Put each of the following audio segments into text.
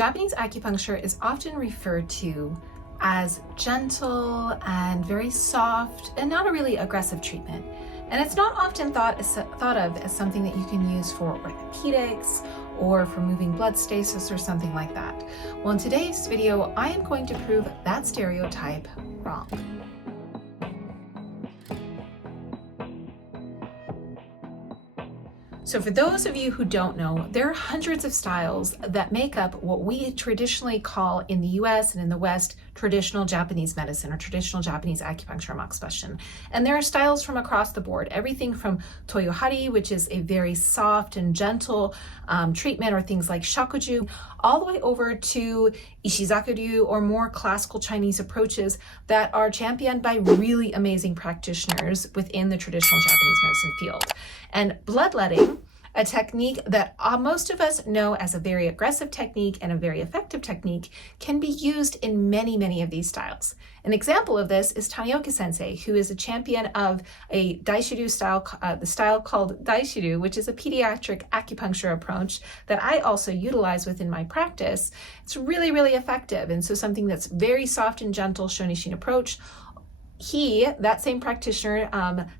Japanese acupuncture is often referred to as gentle and very soft and not a really aggressive treatment. And it's not often thought of as something that you can use for orthopedics or for moving blood stasis or something like that. Well, in today's video, I am going to prove that stereotype wrong. So for those of you who don't know, there are hundreds of styles that make up what we traditionally call in the US and in the West, traditional Japanese medicine or traditional Japanese acupuncture moxa. And there are styles from across the board, everything from toyohari, which is a very soft and gentle treatment, or things like shakuju, all the way over to ishizaku-ryu, or more classical Chinese approaches that are championed by really amazing practitioners within the traditional Japanese medicine field. And bloodletting, a technique that most of us know as a very aggressive technique and a very effective technique, can be used in many, many of these styles. An example of this is Diagnostic Sensei, who is a champion of a daishiru style, the style called daishiru, which is a pediatric acupuncture approach that I also utilize within my practice. It's really, really effective. And so something that's very soft and gentle, shonishin approach. That same practitioner,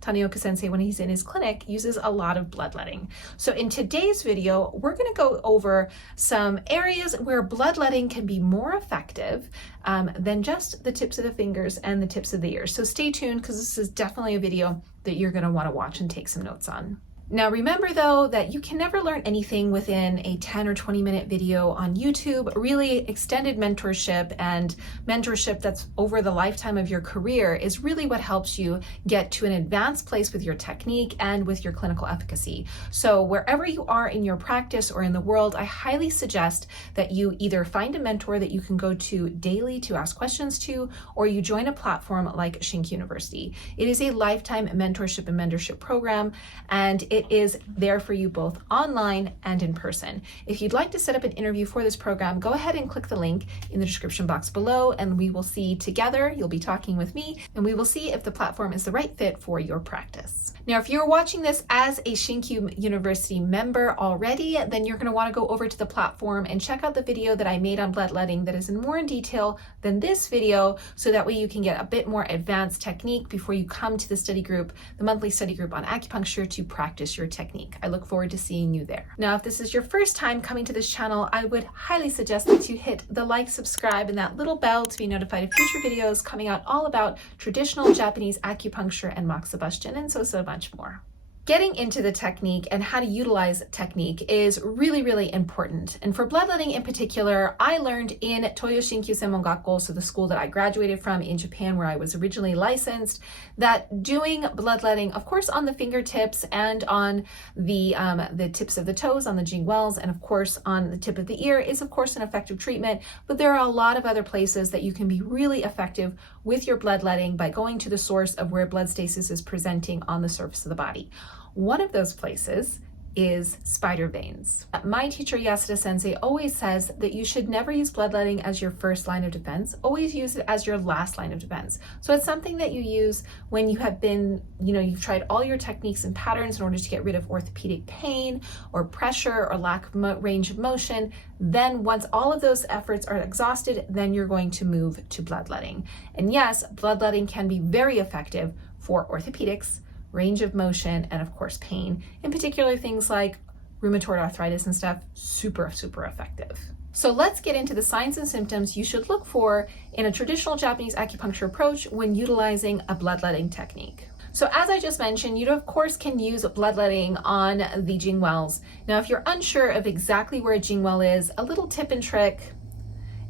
Diagnostic Sensei, when he's in his clinic, uses a lot of bloodletting. So in today's video, we're going to go over some areas where bloodletting can be more effective than just the tips of the fingers and the tips of the ears. So stay tuned, because this is definitely a video that you're going to want to watch and take some notes on. Now remember though that you can never learn anything within a 10 or 20 minute video on YouTube. Really, extended mentorship and mentorship that's over the lifetime of your career is really what helps you get to an advanced place with your technique and with your clinical efficacy. So wherever you are in your practice or in the world, I highly suggest that you either find a mentor that you can go to daily to ask questions to, or you join a platform like ShinKyu University. It is a lifetime mentorship and mentorship program, and it is there for you both online and in person. If you'd like to set up an interview for this program, go ahead and click the link in the description box below, and we will see together. You'll be talking with me, and we will see if the platform is the right fit for your practice. Now, if you're watching this as a ShinKyu University member already, then you're going to want to go over to the platform and check out the video that I made on bloodletting that is in more in detail than this video, so that way you can get a bit more advanced technique before you come to the study group, the monthly study group on acupuncture, to practice your technique. I look forward to seeing you there. Now, if this is your first time coming to this channel, I would highly suggest that you hit the like, subscribe, and that little bell to be notified of future videos coming out all about traditional Japanese acupuncture and moxa, and so much more. Getting into the technique and how to utilize technique is really, really important. And for bloodletting in particular, I learned in Toyo ShinKyu Senmon Gakko, so the school that I graduated from in Japan, where I was originally licensed, that doing bloodletting, of course, on the fingertips and on the tips of the toes, on the jingwells, and of course on the tip of the ear, is of course an effective treatment. But there are a lot of other places that you can be really effective with your bloodletting by going to the source of where blood stasis is presenting on the surface of the body. One of those places is spider veins. My teacher, Yasuda Sensei, always says that you should never use bloodletting as your first line of defense. Always use it as your last line of defense. So it's something that you use when you have been, you've tried all your techniques and patterns in order to get rid of orthopedic pain or pressure or lack of range of motion. Then once all of those efforts are exhausted, then you're going to move to bloodletting. And yes, bloodletting can be very effective for orthopedics, range of motion, and of course pain, in particular things like rheumatoid arthritis and stuff. Super, super effective. So let's get into the signs and symptoms you should look for in a traditional Japanese acupuncture approach when utilizing a bloodletting technique. So as I just mentioned, you of course can use bloodletting on the jingwells. Now, if you're unsure of exactly where a jingwell is, a little tip and trick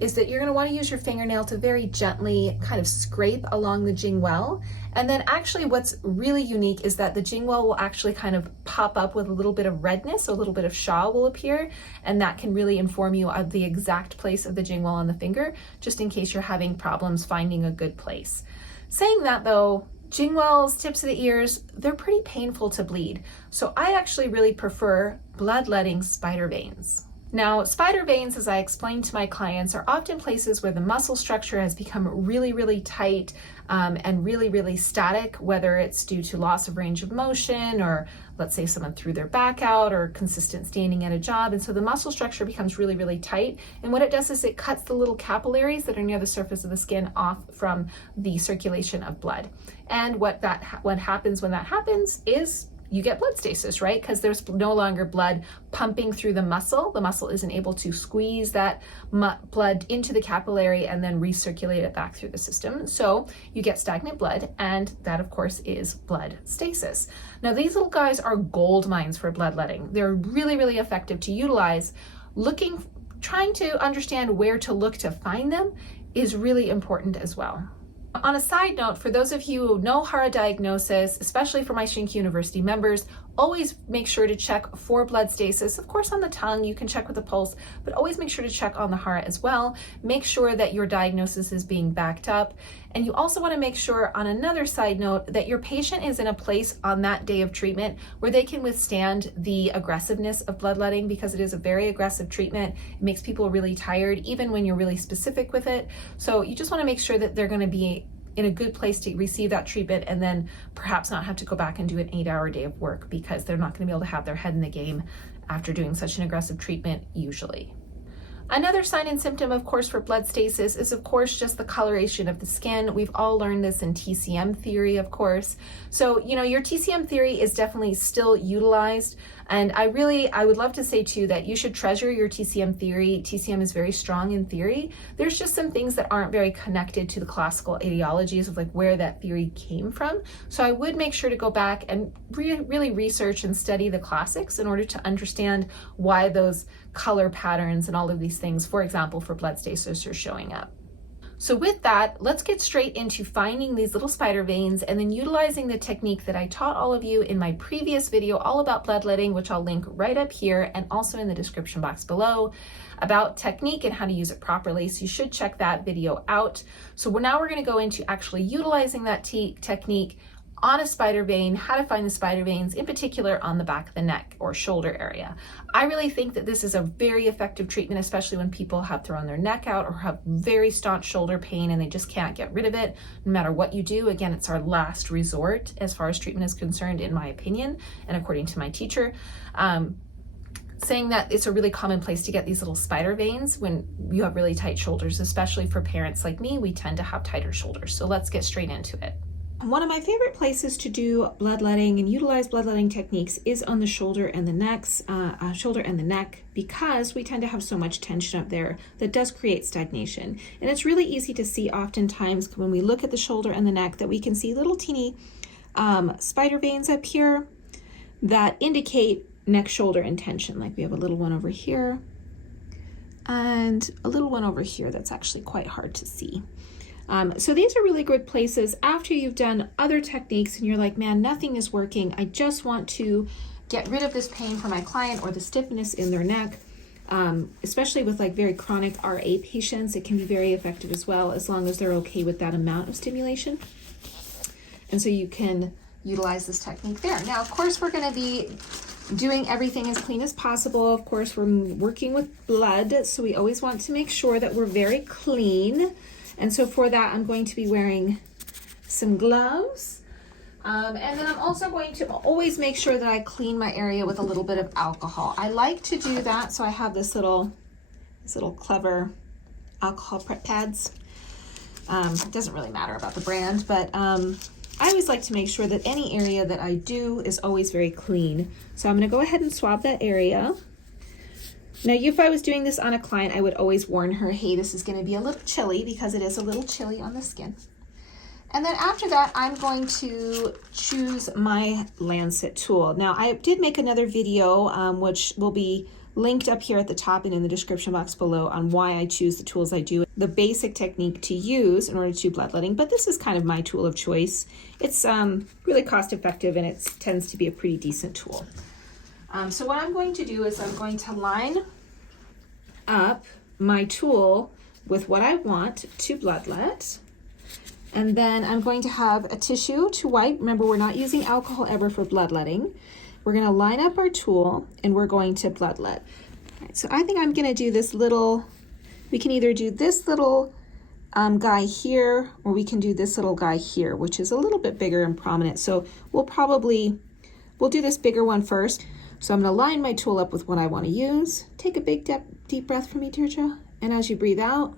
is that you're going to want to use your fingernail to very gently kind of scrape along the jingwell. And then actually what's really unique is that the jingwell will actually kind of pop up with a little bit of redness, a little bit of sha will appear, and that can really inform you of the exact place of the jingwell on the finger, just in case you're having problems finding a good place. Saying that though, jingwells, tips of the ears, they're pretty painful to bleed. So I actually really prefer bloodletting spider veins. Now, spider veins, as I explained to my clients, are often places where the muscle structure has become really, really tight and really, really static, whether it's due to loss of range of motion, or let's say someone threw their back out, or consistent standing at a job. And so the muscle structure becomes really, really tight. And what it does is it cuts the little capillaries that are near the surface of the skin off from the circulation of blood. And what happens when that happens is you get blood stasis, right? Because there's no longer blood pumping through the muscle. The muscle isn't able to squeeze that blood into the capillary and then recirculate it back through the system. So you get stagnant blood, and that of course is blood stasis. Now these little guys are gold mines for bloodletting. They're really, really effective to utilize. Trying to understand where to look to find them is really important as well. On a side note, for those of you who know Hara diagnosis, especially for my ShinKyu University members, always make sure to check for blood stasis. Of course, on the tongue, you can check with the pulse, but always make sure to check on the Hara as well. Make sure that your diagnosis is being backed up. And you also want to make sure, on another side note, that your patient is in a place on that day of treatment where they can withstand the aggressiveness of bloodletting, because it is a very aggressive treatment. It makes people really tired, even when you're really specific with it. So you just want to make sure that they're going to be in a good place to receive that treatment, and then perhaps not have to go back and do an 8-hour day of work, because they're not going to be able to have their head in the game after doing such an aggressive treatment usually. Another sign and symptom, of course, for blood stasis is, of course, just the coloration of the skin. We've all learned this in TCM theory, of course. So, your TCM theory is definitely still utilized. And I would love to say too that you should treasure your TCM theory. TCM is very strong in theory. There's just some things that aren't very connected to the classical ideologies of where that theory came from. So I would make sure to go back and really research and study the classics in order to understand why those color patterns and all of these things, for example, for blood stasis, are showing up. So with that, let's get straight into finding these little spider veins and then utilizing the technique that I taught all of you in my previous video all about bloodletting, which I'll link right up here and also in the description box below, about technique and how to use it properly. So you should check that video out. So now we're going to go into actually utilizing that technique on a spider vein, how to find the spider veins, in particular on the back of the neck or shoulder area. I really think that this is a very effective treatment, especially when people have thrown their neck out or have very staunch shoulder pain and they just can't get rid of it, no matter what you do. Again, it's our last resort as far as treatment is concerned, in my opinion, and according to my teacher. Saying that it's a really common place to get these little spider veins when you have really tight shoulders, especially for parents like me. We tend to have tighter shoulders. So let's get straight into it. One of my favorite places to do bloodletting and utilize bloodletting techniques is on the shoulder and the neck, because we tend to have so much tension up there that does create stagnation. And it's really easy to see oftentimes when we look at the shoulder and the neck that we can see little teeny spider veins up here that indicate neck shoulder intention. Like we have a little one over here and a little one over here that's actually quite hard to see. So these are really good places after you've done other techniques and you're like, man, nothing is working. I just want to get rid of this pain for my client or the stiffness in their neck. Especially with very chronic RA patients, it can be very effective as well, as long as they're okay with that amount of stimulation. And so you can utilize this technique there. Now, of course, we're going to be doing everything as clean as possible. Of course, we're working with blood, so we always want to make sure that we're very clean. And so for that, I'm going to be wearing some gloves. And then I'm also going to always make sure that I clean my area with a little bit of alcohol. I like to do that. So I have this little clever alcohol prep pads. It doesn't really matter about the brand, but I always like to make sure that any area that I do is always very clean. So I'm going to go ahead and swab that area. Now, if I was doing this on a client, I would always warn her, hey, this is going to be a little chilly, because it is a little chilly on the skin. And then after that, I'm going to choose my Lancet tool. Now, I did make another video, which will be linked up here at the top and in the description box below, on why I choose the tools I do, the basic technique to use in order to do bloodletting. But this is kind of my tool of choice. It's really cost effective, and it tends to be a pretty decent tool. So what I'm going to do is I'm going to line up my tool with what I want to bloodlet. And then I'm going to have a tissue to wipe. Remember, we're not using alcohol ever for bloodletting. We're going to line up our tool and we're going to bloodlet. right, so I think I'm gonna do this little, we can either do this little guy here, or we can do this little guy here, which is a little bit bigger and prominent. So we'll do this bigger one first. So I'm gonna line my tool up with what I wanna use. Take a big deep breath for me, Deirdre. And as you breathe out,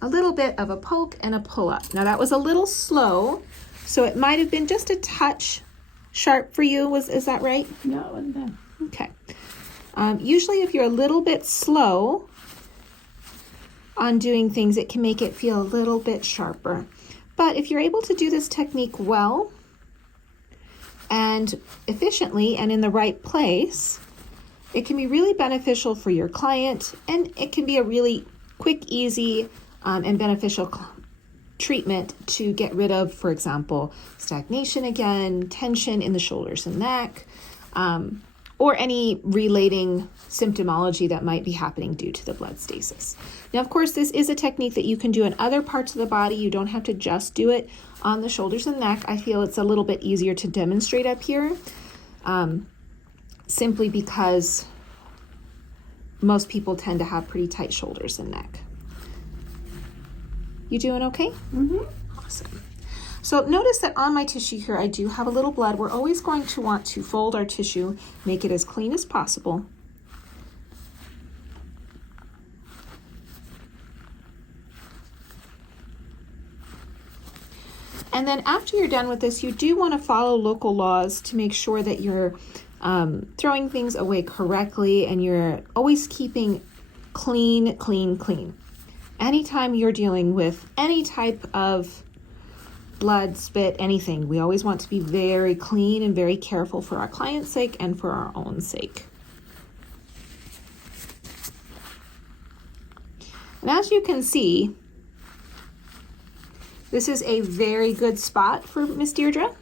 a little bit of a poke and a pull up. Now that was a little slow, so it might have been just a touch sharp for you. Is that right? No, it wasn't bad. Okay. Usually if you're a little bit slow on doing things, it can make it feel a little bit sharper. But if you're able to do this technique well and efficiently and in the right place, it can be really beneficial for your client, and it can be a really quick, easy, and beneficial treatment to get rid of, for example, stagnation again, tension in the shoulders and neck, or any relating symptomology that might be happening due to the blood stasis. Now, of course, this is a technique that you can do in other parts of the body. You don't have to just do it on the shoulders and neck. I feel it's a little bit easier to demonstrate up here, simply because most people tend to have pretty tight shoulders and neck. You doing okay? Mm-hmm. Awesome. So notice that on my tissue here, I do have a little blood. We're always going to want to fold our tissue, make it as clean as possible. And then after you're done with this, you do want to follow local laws to make sure that you're throwing things away correctly and you're always keeping clean, clean, clean. Anytime you're dealing with any type of blood, spit, anything, we always want to be very clean and very careful for our client's sake and for our own sake. And as you can see, this is a very good spot for Miss Deirdre.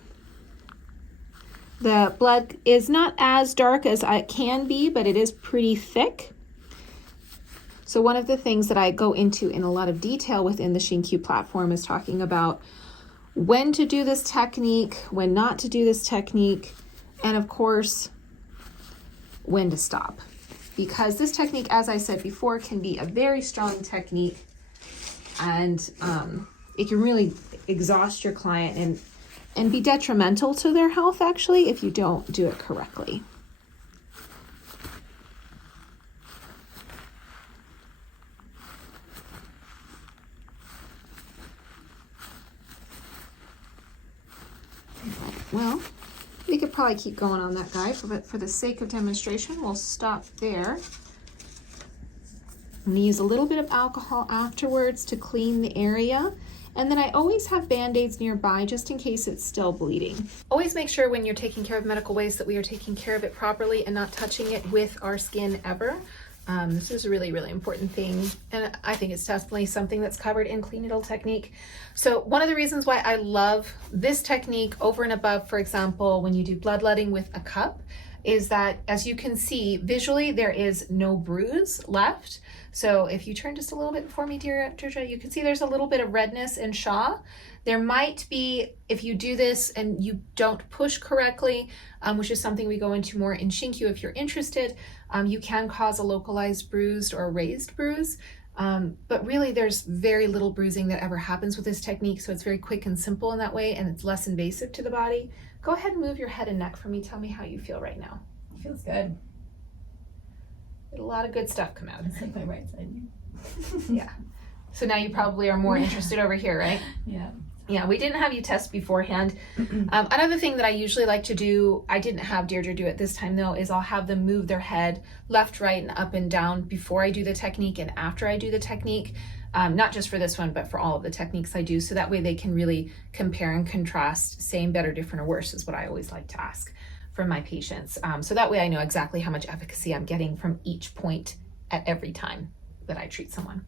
The blood is not as dark as it can be, but it is pretty thick. So one of the things that I go into in a lot of detail within the ShinKyu platform is talking about when to do this technique, when not to do this technique, and of course, when to stop. Because this technique, as I said before, can be a very strong technique, and it can really exhaust your client and be detrimental to their health, actually, if you don't do it correctly. Well, we could probably keep going on that guy, but for the sake of demonstration, we'll stop there. I'm gonna use a little bit of alcohol afterwards to clean the area. And then I always have Band-Aids nearby just in case it's still bleeding. Always make sure when you're taking care of medical waste that we are taking care of it properly and not touching it with our skin ever. This is a really, really important thing. And I think it's definitely something that's covered in Clean Needle Technique. So one of the reasons why I love this technique over and above, for example, when you do bloodletting with a cup, is that, as you can see visually, there is no bruise left. So if you turn just a little bit for me, Deirdre, you can see there's a little bit of redness in Shaw. There might be, if you do this and you don't push correctly, which is something we go into more in ShinKyu if you're interested, you can cause a localized bruise or a raised bruise. But really there's very little bruising that ever happens with this technique. So it's very quick and simple in that way, and it's less invasive to the body. Go ahead and move your head and neck for me. Tell me how you feel right now. It feels good. A lot of good stuff come out. It's like my right side. Yeah. So now you probably are more interested over here, right? Yeah. Yeah, we didn't have you test beforehand. Another thing that I usually like to do, I didn't have Deirdre do it this time though, is I'll have them move their head left, right, and up and down before I do the technique and after I do the technique. Not just for this one, but for all of the techniques I do. So that way they can really compare and contrast, same, better, different, or worse is what I always like to ask from my patients. So that way I know exactly how much efficacy I'm getting from each point at every time that I treat someone.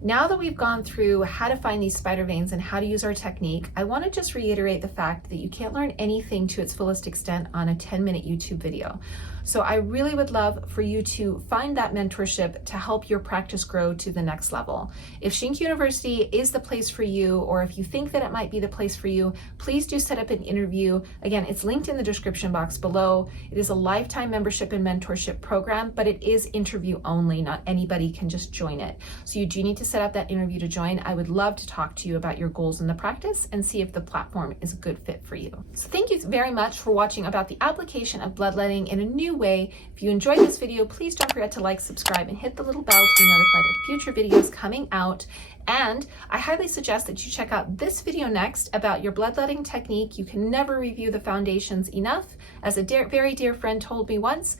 Now that we've gone through how to find these spider veins and how to use our technique, I want to just reiterate the fact that you can't learn anything to its fullest extent on a 10-minute YouTube video. So I really would love for you to find that mentorship to help your practice grow to the next level. If ShinKyu University is the place for you, or if you think that it might be the place for you, please do set up an interview. Again, it's linked in the description box below. It is a lifetime membership and mentorship program, but it is interview only. Not anybody can just join it. So you do need to set up that interview to join. I would love to talk to you about your goals in the practice and see if the platform is a good fit for you. So thank you very much for watching about the application of bloodletting in a new way. If you enjoyed this video, please don't forget to like, subscribe, and hit the little bell to be notified of future videos coming out. And I highly suggest that you check out this video next about your bloodletting technique. You can never review the foundations enough. As a very dear friend told me once,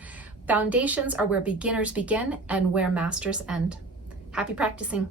foundations are where beginners begin and where masters end. Happy practicing.